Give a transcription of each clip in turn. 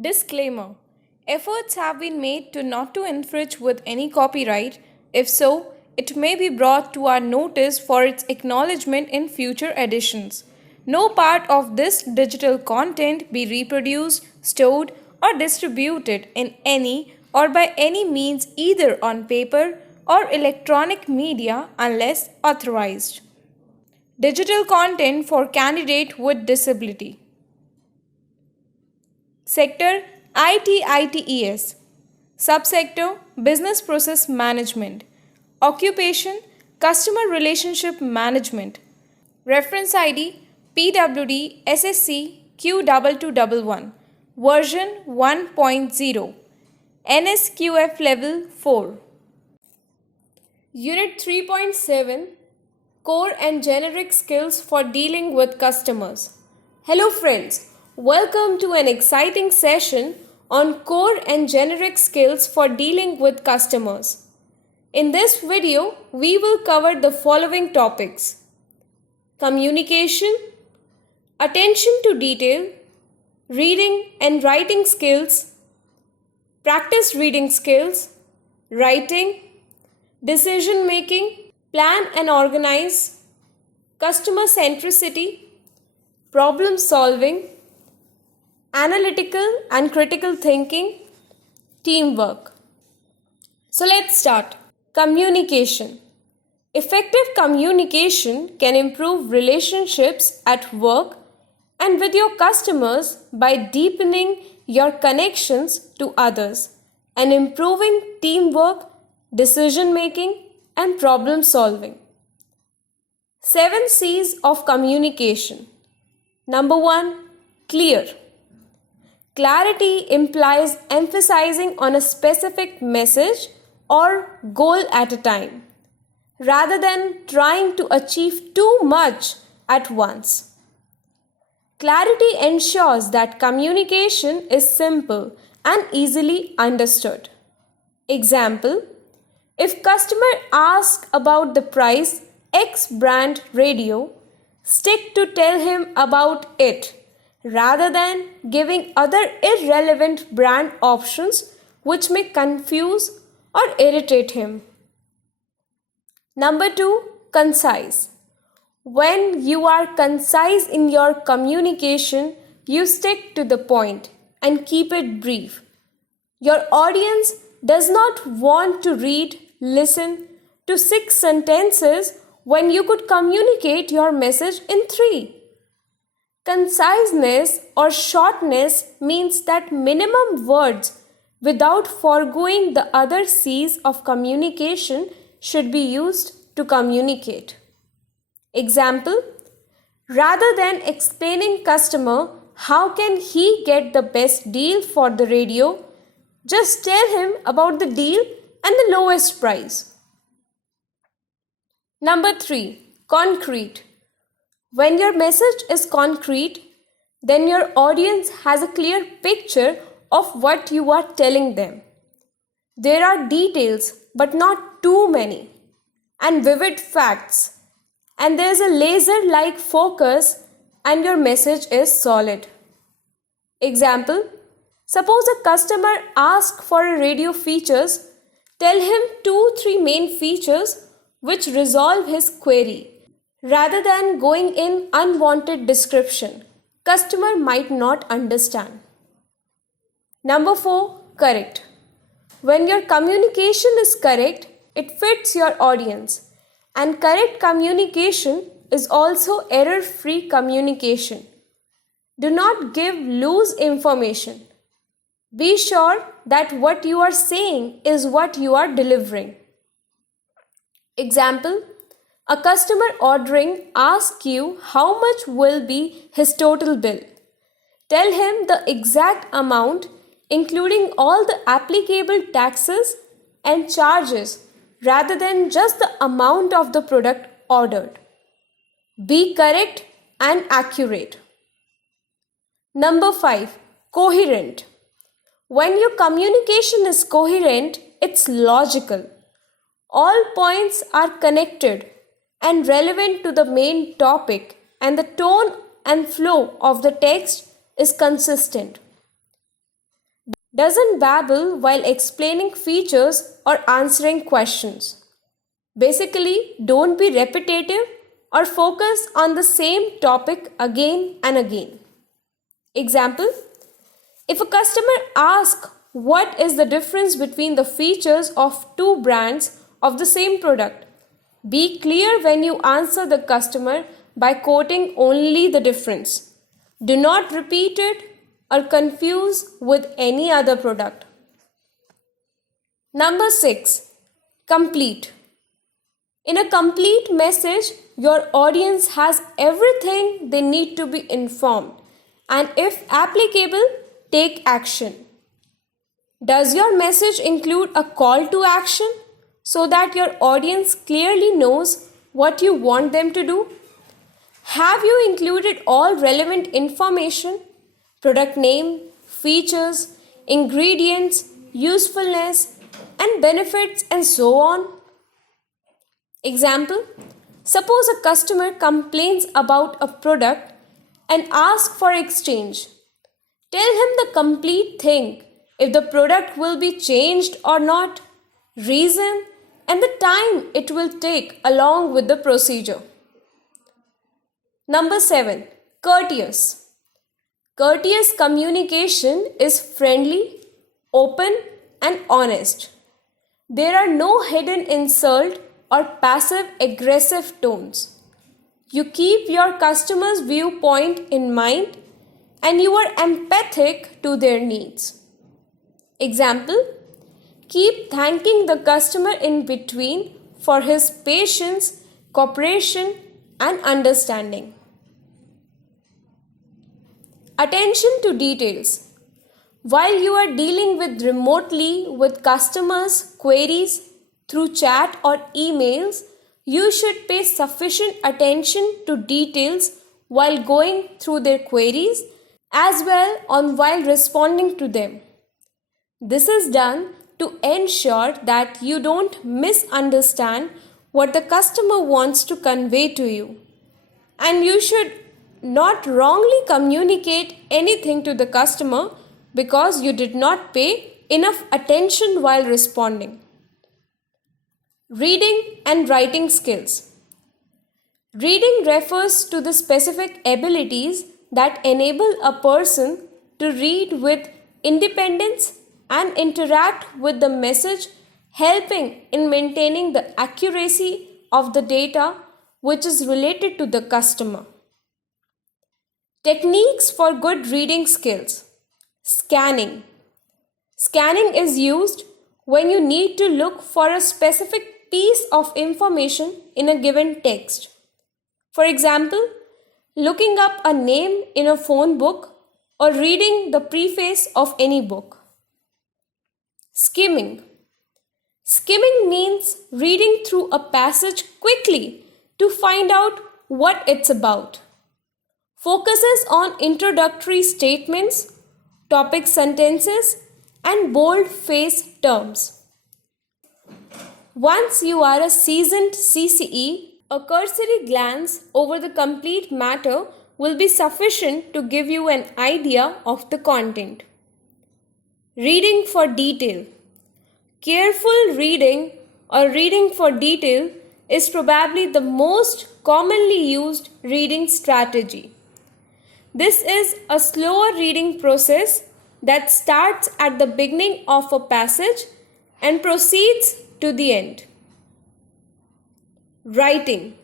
Disclaimer: efforts have been made to not to infringe with any copyright. If so, it may be brought to our notice for its acknowledgement in future editions. No part of this digital content be reproduced, stored, or distributed in any or by any means either on paper or electronic media unless authorized. Digital content for candidate with disability. Sector ITITES. Subsector Business Process Management. Occupation Customer Relationship Management. Reference ID PWD SSC Q2211. Version 1.0. NSQF Level 4. Unit 3.7 Core and Generic Skills for Dealing with Customers. Hello friends. Welcome to an exciting session on core and generic skills for dealing with customers. In this video, we will cover the following topics: communication, attention to detail, reading and writing skills, practice reading skills, writing, decision making, plan and organize, customer centricity, problem solving, analytical and critical thinking, teamwork. So let's start. Communication. Effective communication can improve relationships at work and with your customers by deepening your connections to others and improving teamwork, decision making, and problem solving. 7 C's of communication. Number 1, clear. Clarity implies emphasizing on a specific message or goal at a time, rather than trying to achieve too much at once. Clarity ensures that communication is simple and easily understood. Example: if customer asks about the price X brand radio, stick to tell him about it, rather than giving other irrelevant brand options which may confuse or irritate him. Number 2, concise. When you are concise in your communication, you stick to the point and keep it brief. Your audience does not want to read, listen to 6 sentences when you could communicate your message in 3. Conciseness or shortness means that minimum words without foregoing the other C's of communication should be used to communicate. Example: rather than explaining customer how can he get the best deal for the radio, just tell him about the deal and the lowest price. Number 3, concrete. When your message is concrete, then your audience has a clear picture of what you are telling them. There are details, but not too many, and vivid facts, and there is a laser-like focus, and your message is solid. Example: suppose a customer asks for a radio features, tell him 2-3 main features which resolve his query, rather than going in unwanted description. Customer might not understand. Number 4, correct. When your communication is correct, it fits your audience. And correct communication is also error-free communication. Do not give loose information. Be sure that what you are saying is what you are delivering. Example: a customer ordering asks you how much will be his total bill. Tell him the exact amount, including all the applicable taxes and charges, rather than just the amount of the product ordered. Be correct and accurate. Number 5, coherent. When your communication is coherent, it's logical. All points are connected and relevant to the main topic, and the tone and flow of the text is consistent. Doesn't babble while explaining features or answering questions. Basically, don't be repetitive or focus on the same topic again and again. Example: if a customer asks what is the difference between the features of two brands of the same product, be clear when you answer the customer by quoting only the difference. Do not repeat it or confuse with any other product. Number 6. Complete. In a complete message, your audience has everything they need to be informed, and if applicable, take action. Does your message include a call to action so that your audience clearly knows what you want them to do? Have you included all relevant information, product name, features, ingredients, usefulness, and benefits, and so on? Example: suppose a customer complains about a product and asks for exchange. Tell him the complete thing, if the product will be changed or not, reason, and the time it will take along with the procedure. Number 7. Courteous. Courteous communication is friendly, open, and honest. There are no hidden insult or passive aggressive tones. You keep your customer's viewpoint in mind and you are empathic to their needs. Example: keep thanking the customer in between for his patience, cooperation, and understanding. Attention to details. While you are dealing remotely with customers' queries through chat or emails, you should pay sufficient attention to details while going through their queries as well on while responding to them. This is done to ensure that you don't misunderstand what the customer wants to convey to you, and you should not wrongly communicate anything to the customer because you did not pay enough attention while responding. Reading and writing skills. Reading refers to the specific abilities that enable a person to read with independence and interact with the message, helping in maintaining the accuracy of the data which is related to the customer. Techniques for good reading skills. Scanning. Scanning is used when you need to look for a specific piece of information in a given text. For example, looking up a name in a phone book or reading the preface of any book. Skimming. Skimming means reading through a passage quickly to find out what it's about. Focuses on introductory statements, topic sentences, and bold-faced terms. Once you are a seasoned CCE, a cursory glance over the complete matter will be sufficient to give you an idea of the content. Reading for detail. Careful reading or reading for detail is probably the most commonly used reading strategy. This is a slower reading process that starts at the beginning of a passage and proceeds to the end. Writing.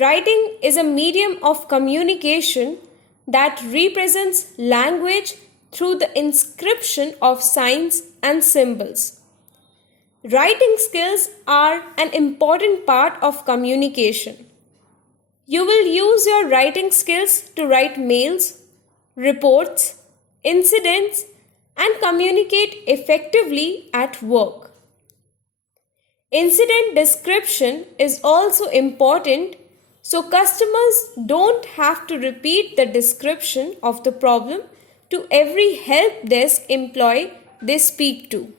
Writing is a medium of communication that represents language through the inscription of signs and symbols. Writing skills are an important part of communication. You will use your writing skills to write mails, reports, incidents, and communicate effectively at work. Incident description is also important so customers don't have to repeat the description of the problem to every help desk employee they speak to.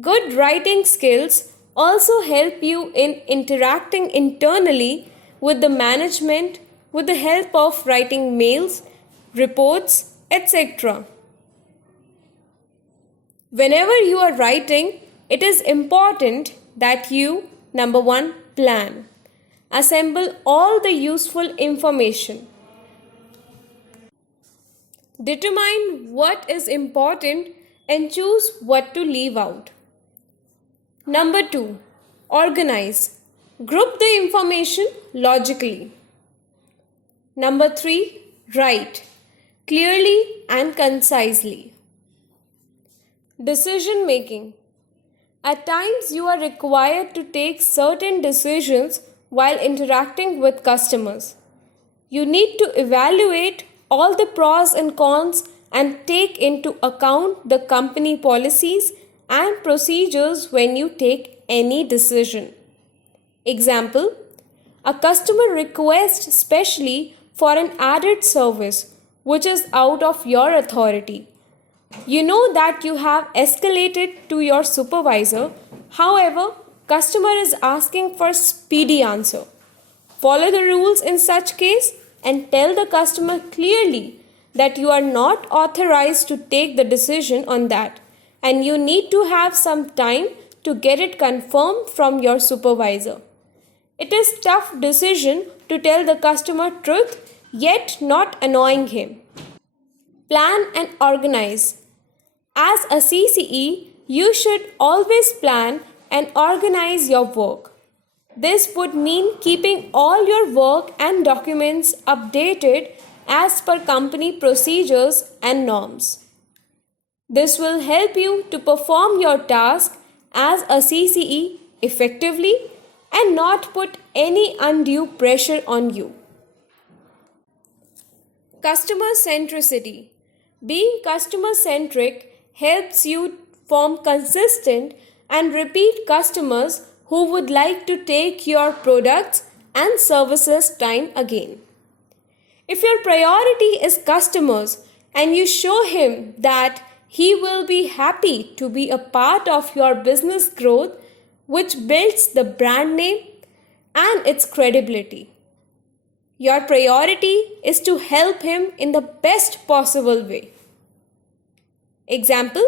Good writing skills also help you in interacting internally with the management with the help of writing mails, reports, etc. Whenever you are writing, it is important that you, number one, plan. Assemble all the useful information. Determine what is important and choose what to leave out. Number two, organize. Group the information logically. Number three, write clearly and concisely. Decision making. At times, you are required to take certain decisions while interacting with customers. You need to evaluate all the pros and cons and take into account the company policies and procedures when you take any decision. Example, a customer requests specially for an added service which is out of your authority. You know that you have escalated to your supervisor. However, customer is asking for speedy answer. Follow the rules in such case and tell the customer clearly that you are not authorized to take the decision on that and you need to have some time to get it confirmed from your supervisor. It is tough decision to tell the customer truth yet not annoying him. Plan and organize. As a CCE, you should always plan and organize your work. This would mean keeping all your work and documents updated as per company procedures and norms. This will help you to perform your task as a CCE effectively and not put any undue pressure on you. Customer centricity. Being customer centric helps you form consistent and repeat customers who would like to take your products and services time again. If your priority is customers and you show him that he will be happy to be a part of your business growth, which builds the brand name and its credibility. Your priority is to help him in the best possible way. Example,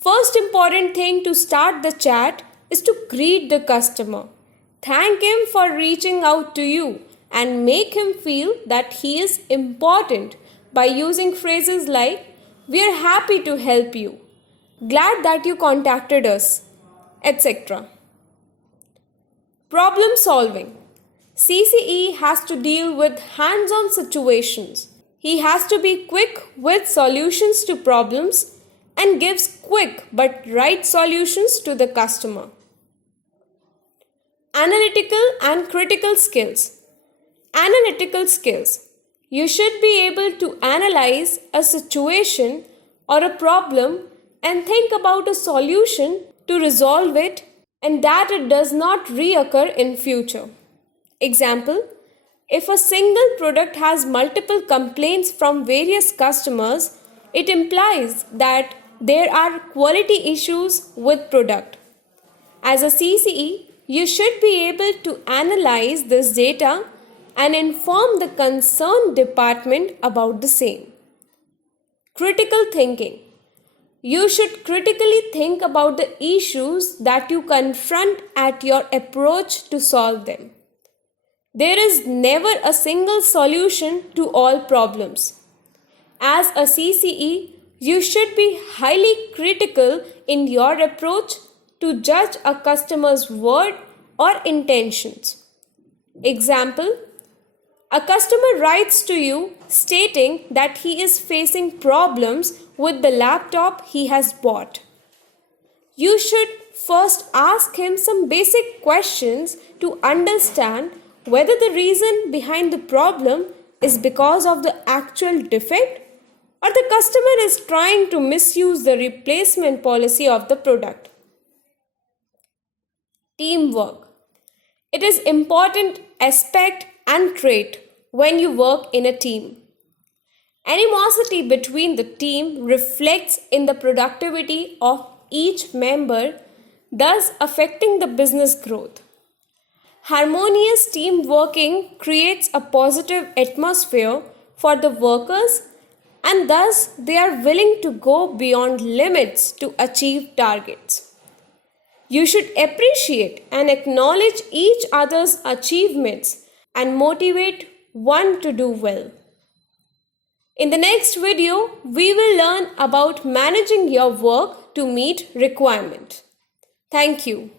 first important thing to start the chat is to greet the customer. Thank him for reaching out to you and make him feel that he is important by using phrases like, "We are happy to help you," "Glad that you contacted us," etc. Problem solving. CCE has to deal with hands-on situations. He has to be quick with solutions to problems and gives quick but right solutions to the customer. Analytical and critical skills. Analytical skills. You should be able to analyze a situation or a problem and think about a solution to resolve it and that it does not reoccur in future. Example, if a single product has multiple complaints from various customers, it implies that there are quality issues with product. As a CCE, you should be able to analyze this data and inform the concerned department about the same. Critical thinking. You should critically think about the issues that you confront at your approach to solve them. There is never a single solution to all problems. As a CCE, you should be highly critical in your approach to judge a customer's word or intentions. Example, a customer writes to you stating that he is facing problems with the laptop he has bought. You should first ask him some basic questions to understand whether the reason behind the problem is because of the actual defect or the customer is trying to misuse the replacement policy of the product. Teamwork. It is important aspect and trait when you work in a team. Animosity between the team reflects in the productivity of each member, thus affecting the business growth. Harmonious team working creates a positive atmosphere for the workers and thus they are willing to go beyond limits to achieve targets. You should appreciate and acknowledge each other's achievements and motivate one to do well. In the next video, we will learn about managing your work to meet requirement. Thank you.